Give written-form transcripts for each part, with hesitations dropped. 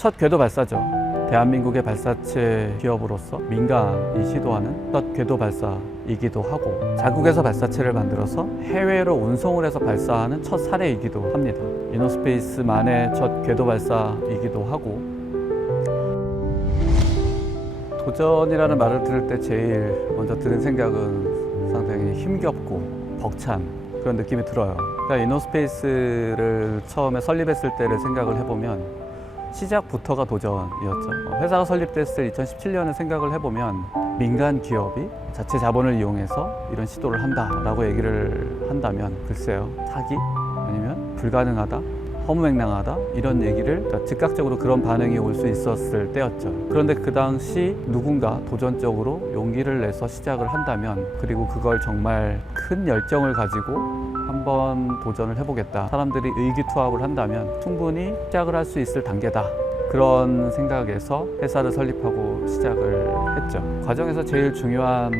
첫 궤도 발사죠. 대한민국의 발사체 기업으로서 민간이 시도하는 첫 궤도 발사이기도 하고, 자국에서 발사체를 만들어서 해외로 운송을 해서 발사하는 첫 사례이기도 합니다. 이노스페이스만의 첫 궤도 발사이기도 하고, 도전이라는 말을 들을 때 제일 먼저 드는 생각은 상당히 힘겹고 벅찬 그런 느낌이 들어요. 그러니까 이노스페이스를 처음에 설립했을 때를 생각을 해보면 시작부터가 도전이었죠. 회사가 설립됐을 2017년을 생각을 해보면 민간 기업이 자체 자본을 이용해서 이런 시도를 한다라고 얘기를 한다면 글쎄요, 사기? 아니면 불가능하다? 허무맹랑하다? 이런 얘기를 즉각적으로 그런 반응이 올 수 있었을 때였죠. 그런데 그 당시 누군가 도전적으로 용기를 내서 시작을 한다면, 그리고 그걸 정말 큰 열정을 가지고 한번 도전을 해보겠다, 사람들이 의기투합을 한다면 충분히 시작을 할 수 있을 단계다, 그런 생각에서 회사를 설립하고 시작을 했죠. 과정에서 제일 중요한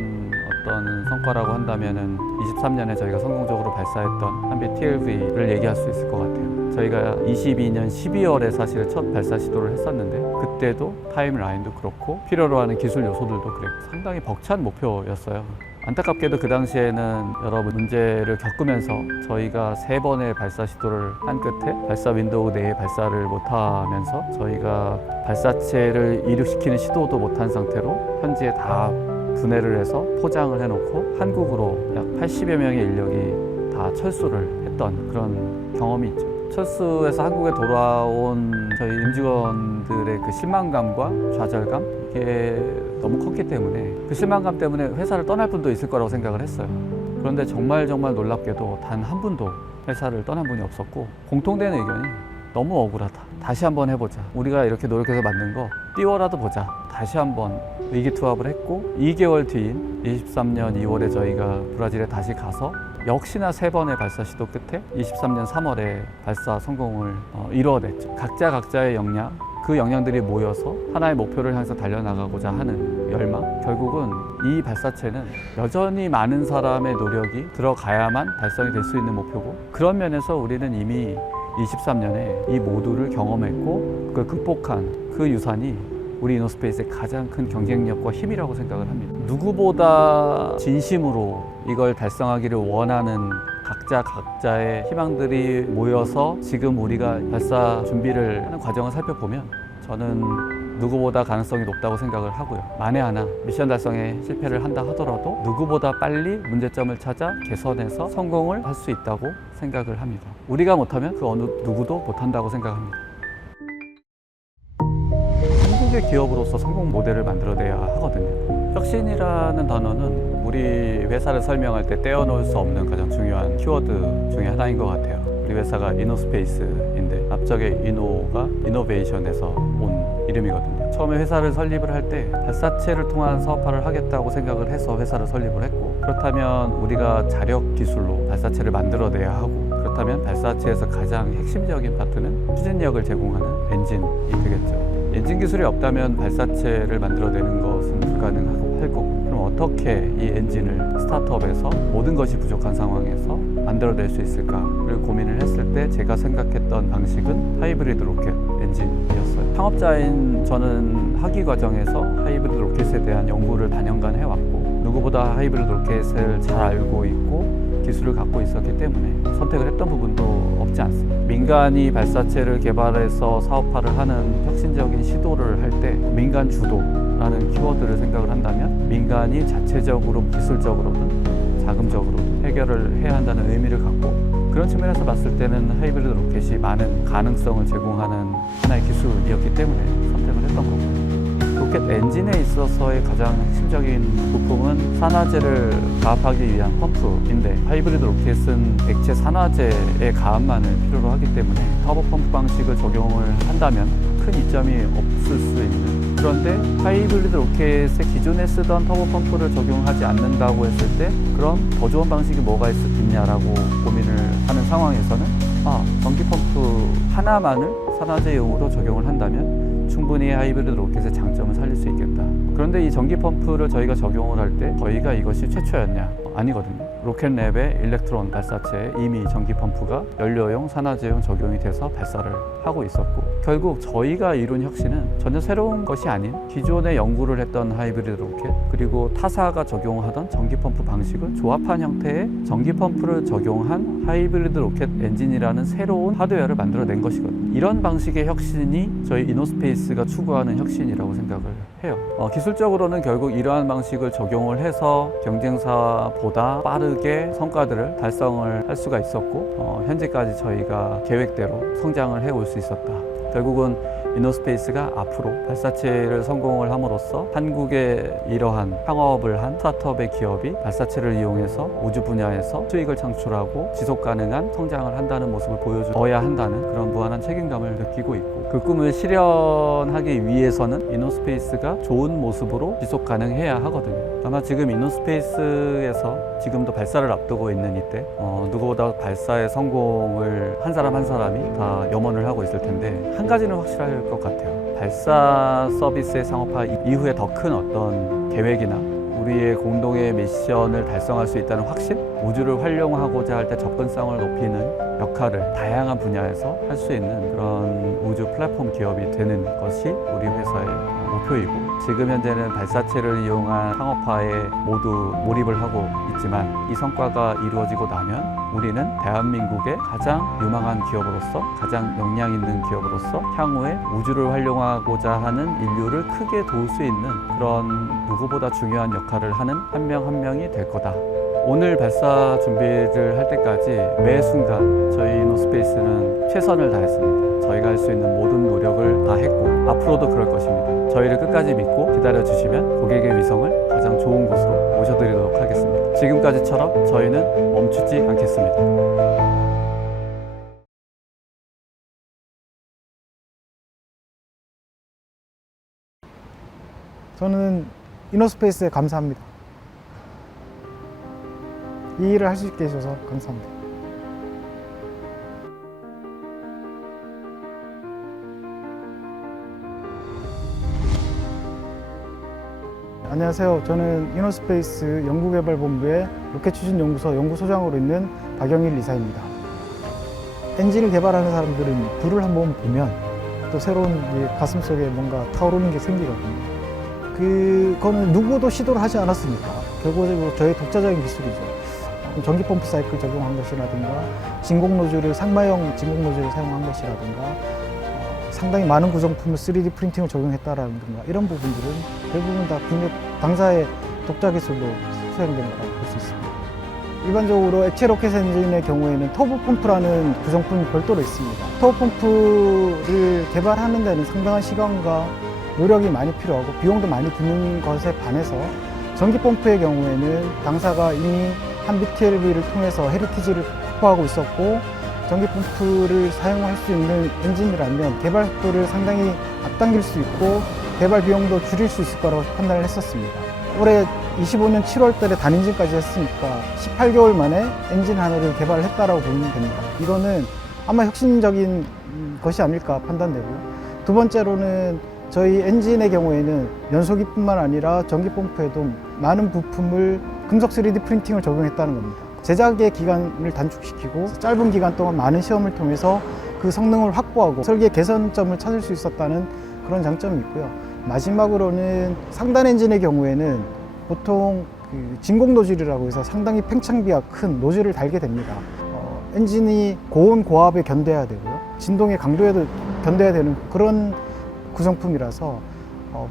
어떤 성과라고 한다면은 23년에 저희가 성공적으로 발사했던 한빛 TLV를 얘기할 수 있을 것 같아요. 저희가 22년 12월에 사실 첫 발사 시도를 했었는데, 그때도 타임라인도 그렇고 필요로 하는 기술 요소들도 그랬고 상당히 벅찬 목표였어요. 안타깝게도 그 당시에는 여러 문제를 겪으면서 저희가 3번의 발사 시도를 한 끝에 발사 윈도우 내에 발사를 못하면서 저희가 발사체를 이륙시키는 시도도 못한 상태로 현지에 다 분해를 해서 포장을 해놓고 한국으로 약 80여 명의 인력이 다 철수를 했던 그런 경험이 있죠. 철수해서 한국에 돌아온 저희 임직원들의 그 실망감과 좌절감, 이게 너무 컸기 때문에 그 실망감 때문에 회사를 떠날 분도 있을 거라고 생각을 했어요. 그런데 정말 단한 분도 회사를 떠난 분이 없었고, 공통된 의견이 너무 억울하다, 다시 한번 해보자, 우리가 이렇게 노력해서 만든 거 띄워라도 보자, 다시 한번 의기투합을 했고, 2개월 뒤인 23년 2월에 저희가 브라질에 다시 가서 역시나 3번의 발사 시도 끝에 23년 3월에 발사 성공을 이루어냈죠. 각자의 역량, 그 역량들이 모여서 하나의 목표를 향해서 달려나가고자 하는 열망, 결국은 이 발사체는 여전히 많은 사람의 노력이 들어가야만 달성이 될 수 있는 목표고, 그런 면에서 우리는 이미 23년에 이 모두를 경험했고 그걸 극복한 그 유산이 우리 이노스페이스의 가장 큰 경쟁력과 힘이라고 생각을 합니다. 누구보다 진심으로 이걸 달성하기를 원하는 각자의 희망들이 모여서 지금 우리가 발사 준비를 하는 과정을 살펴보면 저는 누구보다 가능성이 높다고 생각을 하고요. 만에 하나 미션 달성에 실패를 한다 하더라도 누구보다 빨리 문제점을 찾아 개선해서 성공을 할 수 있다고 생각을 합니다. 우리가 못하면 그 어느 누구도 못한다고 생각합니다. 한국의 기업으로서 성공 모델을 만들어내야 하거든요. 혁신이라는 단어는 우리 회사를 설명할 때 떼어놓을 수 없는 가장 중요한 키워드 중에 하나인 것 같아요. 우리 회사가 이노스페이스인데 앞쪽에 이노가 이노베이션에서 온 이름이거든요. 처음에 회사를 설립을 할 때 발사체를 통한 사업화를 하겠다고 생각을 해서 회사를 설립을 했고, 그렇다면 우리가 자력 기술로 발사체를 만들어내야 하고, 그렇다면 발사체에서 가장 핵심적인 파트는 추진력을 제공하는 엔진이 되겠죠. 엔진 기술이 없다면 발사체를 만들어내는 것은 불가능하고 할 거고, 그럼 어떻게 이 엔진을 스타트업에서 모든 것이 부족한 상황에서 만들어낼 수 있을까를 고민을 했을 때 제가 생각했던 방식은 하이브리드 로켓 엔진이었어요. 창업자인 저는 학위 과정에서 하이브리드 로켓에 대한 연구를 단연간 해왔고, 누구보다 하이브리드 로켓을 잘 알고 있고 기술을 갖고 있었기 때문에 선택을 했던 부분도 없지 않습니다. 민간이 발사체를 개발해서 사업화를 하는 혁신적인 시도를 할 때 민간 주도라는 키워드를 생각을 한다면 민간이 자체적으로 기술적으로든 자금적으로든 해결을 해야 한다는 의미를 갖고, 그런 측면에서 봤을 때는 하이브리드 로켓이 많은 가능성을 제공하는 하나의 기술이었기 때문에 선택을 했던 거고요. 로켓 엔진에 있어서의 가장 핵심적인 부품은 산화제를 가압하기 위한 펌프인데, 하이브리드 로켓은 액체 산화제의 가압만을 필요로 하기 때문에 터보 펌프 방식을 적용을 한다면 큰 이점이 없을 수 있는, 그런데 하이브리드 로켓에 기존에 쓰던 터보 펌프를 적용하지 않는다고 했을 때 그럼 더 좋은 방식이 뭐가 있냐라고 고민을 하는 상황에서는 전기 펌프 하나만을 산화제용으로 적용을 한다면 충분히 하이브리드 로켓의 장점을 살릴 수 있겠다. 그런데 이 전기 펌프를 저희가 적용을 할 때 저희가 이것이 최초였냐? 아니거든요. 로켓랩의 일렉트론 발사체에 이미 전기 펌프가 연료용, 산화제용 적용이 돼서 발사를 하고 있었고, 결국 저희가 이룬 혁신은 전혀 새로운 것이 아닌 기존에 연구를 했던 하이브리드 로켓, 그리고 타사가 적용하던 전기 펌프 방식을 조합한 형태의 전기 펌프를 적용한 하이브리드 로켓 엔진이라는 새로운 하드웨어를 만들어낸 것이거든요. 이런 방식의 혁신이 저희 이노스페이스가 추구하는 혁신이라고 생각을 해요. 기술적으로는 결국 이러한 방식을 적용을 해서 경쟁사보다 빠르게 성과들을 달성을 할 수가 있었고, 현재까지 저희가 계획대로 성장을 해올 수 있었다. 결국은 이노스페이스가 앞으로 발사체를 성공을 함으로써 한국의 이러한 창업을 한 스타트업의 기업이 발사체를 이용해서 우주 분야에서 수익을 창출하고 지속 가능한 성장을 한다는 모습을 보여줘야 한다는 그런 무한한 책임감을 느끼고 있고, 그 꿈을 실현하기 위해서는 이노스페이스가 좋은 모습으로 지속 가능해야 하거든요. 아마 지금 이노스페이스에서 지금도 발사를 앞두고 있는 이때 누구보다 발사의 성공을 한 사람 한 사람이 다 염원을 하고 있을 텐데, 한 가지는 확실할 것 같아요. 발사 서비스의 상업화 이후에 더 큰 어떤 계획이나 우리의 공동의 미션을 달성할 수 있다는 확신? 우주를 활용하고자 할 때 접근성을 높이는 역할을 다양한 분야에서 할 수 있는 그런 우주 플랫폼 기업이 되는 것이 우리 회사의 목표이고, 지금 현재는 발사체를 이용한 상업화에 모두 몰입을 하고 있지만, 이 성과가 이루어지고 나면 우리는 대한민국의 가장 유망한 기업으로서, 가장 역량 있는 기업으로서 향후에 우주를 활용하고자 하는 인류를 크게 도울 수 있는 그런 누구보다 중요한 역할을 하는 한 명 한 명이 될 거다. 오늘 발사 준비를 할 때까지 매 순간 저희 이노스페이스는 최선을 다했습니다. 저희가 할 수 있는 모든 노력을 다 했고, 앞으로도 그럴 것입니다. 저희를 끝까지 믿고 기다려주시면 고객의 위성을 가장 좋은 곳으로 모셔드리도록 하겠습니다. 지금까지처럼 저희는 멈추지 않겠습니다. 저는 이노스페이스에 감사합니다. 이 일을 할 수 있게 해주셔서 감사합니다. 안녕하세요. 저는 이노스페이스 연구개발본부의 로켓추진연구소 연구소장으로 있는 박영일 이사입니다. 엔진을 개발하는 사람들은 불을 한번 보면 또 새로운 가슴속에 뭔가 타오르는 게 생기거든요. 그거는 누구도 시도를 하지 않았으니까 결국적으로 저의 독자적인 기술이죠. 전기 펌프 사이클 적용한 것이라든가, 상마형 진공 노즐을 사용한 것이라든가, 상당히 많은 구성품을 3D 프린팅을 적용했다라든가, 이런 부분들은 대부분 다 국내 당사의 독자 기술로 수행된 거라고 볼 수 있습니다. 일반적으로 액체 로켓 엔진의 경우에는 터보 펌프라는 구성품이 별도로 있습니다. 터보 펌프를 개발하는 데는 상당한 시간과 노력이 많이 필요하고 비용도 많이 드는 것에 반해서, 전기 펌프의 경우에는 당사가 이미 한 BTLV를 통해서 헤리티지를 확보하고 있었고, 전기 펌프를 사용할 수 있는 엔진이라면 개발 속도를 상당히 앞당길 수 있고 개발 비용도 줄일 수 있을 거라고 판단을 했었습니다. 올해 25년 7월 달에 단인진까지 했으니까 18개월 만에 엔진 하나를 개발을 했다라고 보면 됩니다. 이거는 아마 혁신적인 것이 아닐까 판단되고요. 두 번째로는 저희 엔진의 경우에는 연소기뿐만 아니라 전기 펌프에도 많은 부품을 금속 3D 프린팅을 적용했다는 겁니다. 제작의 기간을 단축시키고 짧은 기간 동안 많은 시험을 통해서 그 성능을 확보하고 설계 개선점을 찾을 수 있었다는 그런 장점이 있고요. 마지막으로는 상단 엔진의 경우에는 보통 진공 노즐이라고 해서 상당히 팽창비가 큰 노즐을 달게 됩니다. 엔진이 고온 고압에 견뎌야 되고요. 진동의 강도에도 견뎌야 되는 그런 구성품이라서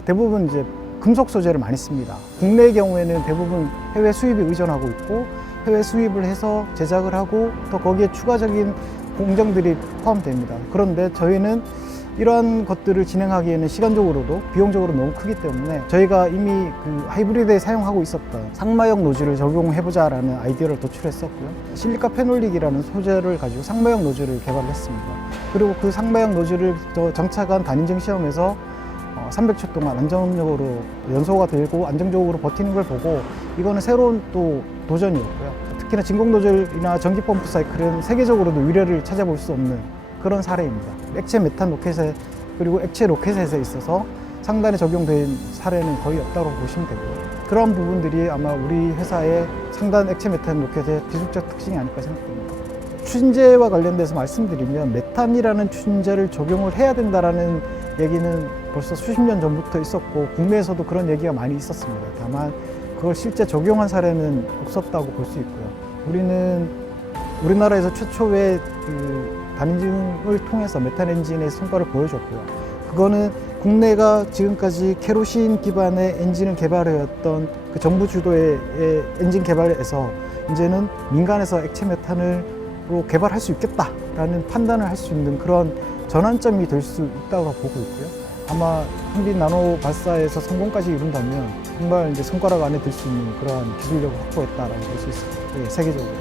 대부분 이제 금속 소재를 많이 씁니다. 국내의 경우에는 대부분 해외 수입에 의존하고 있고, 해외 수입을 해서 제작을 하고 또 거기에 추가적인 공정들이 포함됩니다. 그런데 저희는 이러한 것들을 진행하기에는 시간적으로도 비용적으로 너무 크기 때문에 저희가 이미 그 하이브리드에 사용하고 있었던 상마형 노즐을 적용해보자라는 아이디어를 도출했었고요. 실리카 페놀릭이라는 소재를 가지고 상마형 노즐을 개발했습니다. 그리고 그 상마형 노즐을 정착한 단인증 시험에서 300초 동안 안정적으로 연소가 되고 안정적으로 버티는 걸 보고, 이거는 새로운 또 도전이었고요. 특히나 진공 노즐이나 전기 펌프 사이클은 세계적으로도 유례를 찾아볼 수 없는 그런 사례입니다. 액체 메탄 로켓에 그리고 액체 로켓에 있어서 상단에 적용된 사례는 거의 없다고 보시면 되고요. 그런 부분들이 아마 우리 회사의 상단 액체 메탄 로켓의 기술적 특징이 아닐까 생각됩니다. 추진제와 관련돼서 말씀드리면 메탄이라는 추진제를 적용을 해야 된다라는 얘기는 벌써 수십 년 전부터 있었고 국내에서도 그런 얘기가 많이 있었습니다. 다만 그걸 실제 적용한 사례는 없었다고 볼 수 있고요. 우리는 우리나라에서 최초의 단인증을 통해서 메탄 엔진의 성과를 보여줬고요. 그거는 국내가 지금까지 케로신 기반의 엔진을 개발해왔던 그 정부 주도의 엔진 개발에서 이제는 민간에서 액체 메탄으로 개발할 수 있겠다라는 판단을 할 수 있는 그런 전환점이 될 수 있다고 보고 있고요. 아마 한빛 나노 발사에서 성공까지 이룬다면 정말 이제 손가락 안에 들 수 있는 그러한 기술력을 확보했다라고 볼 수 있습니다. 네, 세계적으로.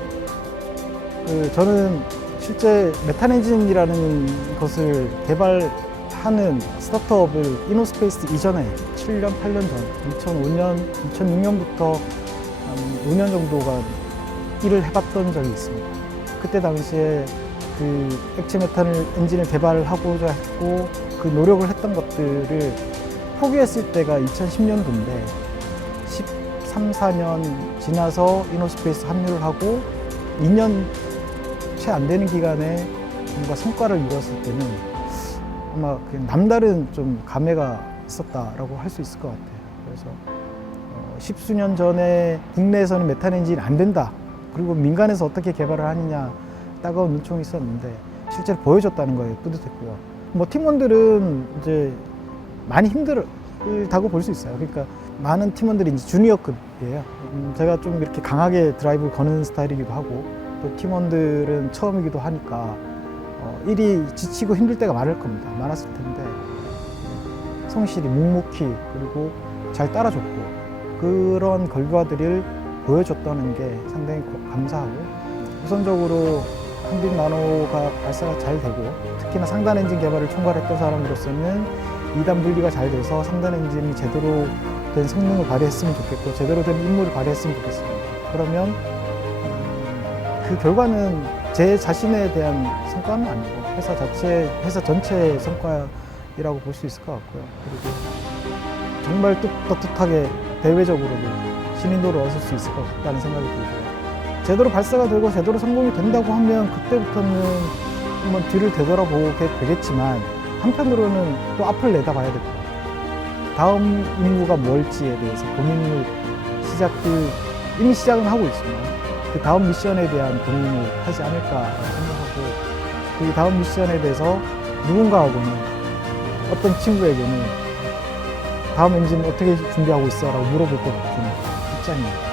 저는 실제 메탄 엔진이라는 것을 개발하는 스타트업을 이노스페이스 이전에 7년, 8년 전, 2005년, 2006년부터 한 5년 정도가 일을 해봤던 적이 있습니다. 그때 당시에 그 액체 메탄 엔진을 개발하고자 했고 그 노력을 했던 것들을 포기했을 때가 2010년도인데 13, 14년 지나서 이노스페이스 합류를 하고 2년 채 안 되는 기간에 뭔가 성과를 이뤘을 때는 아마 남다른 좀 감회가 있었다라고 할 수 있을 것 같아요. 그래서 십수년 전에 국내에서는 메탄 엔진이 안 된다. 그리고 민간에서 어떻게 개발을 하느냐 따가운 눈총이 있었는데 실제로 보여줬다는 거에 뿌듯했고요. 뭐 팀원들은 이제 많이 힘들다고 볼 수 있어요. 그러니까 많은 팀원들이 이제 주니어급이에요. 제가 좀 이렇게 강하게 드라이브를 거는 스타일이기도 하고 또 팀원들은 처음이기도 하니까 일이 지치고 힘들 때가 많을 겁니다. 많았을 텐데 성실히 묵묵히 그리고 잘 따라줬고 그런 결과들을 보여줬다는 게 상당히 감사하고 우선적으로 한빛 나노가 발사가 잘 되고 특히나 상단 엔진 개발을 총괄했던 사람으로서는 2단 분리가 잘 돼서 상단 엔진이 제대로 된 성능을 발휘했으면 좋겠고 제대로 된 임무를 발휘했으면 좋겠습니다. 그러면 그 결과는 제 자신에 대한 성과는 아니고 회사 전체의 성과이라고 볼 수 있을 것 같고요. 그리고 정말 떳떳하게 대외적으로도 신인도를 얻을 수 있을 것 같다는 생각이 들고요. 제대로 발사가 되고 제대로 성공이 된다고 하면 그때부터는 한번 뒤를 되돌아보게 되겠지만 한편으로는 또 앞을 내다봐야 될 것 같아요. 다음 임무가 뭘지에 대해서 고민을 이미 시작은 하고 있지만 그 다음 미션에 대한 고민을 하지 않을까 생각하고 그 다음 미션에 대해서 누군가하고는 어떤 친구에게는 다음 엔진 어떻게 준비하고 있어? 라고 물어볼 것 같은 입장입니다.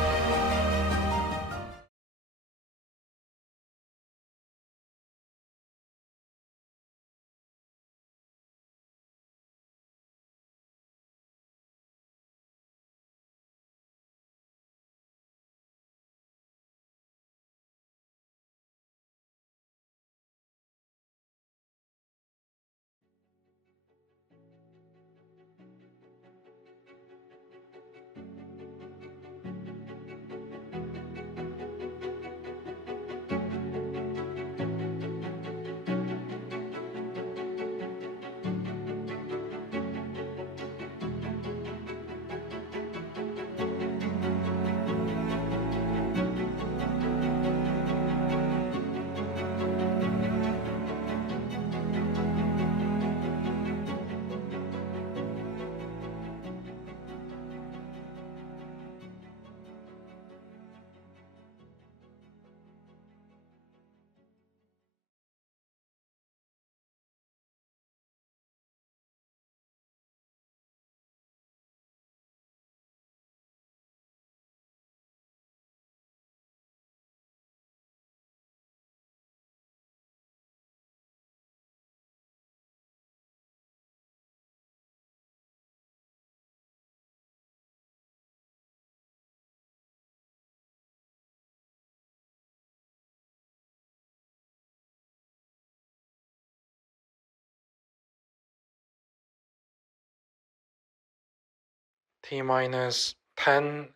T-10, 9,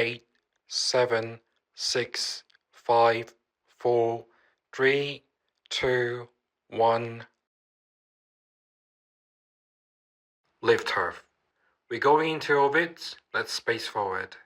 8, 7, 6, 5, 4, 3, 2, 1. Liftoff. We're going into orbit. Let's space forward.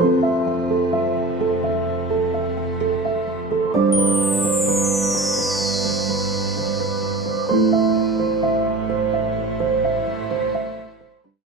니다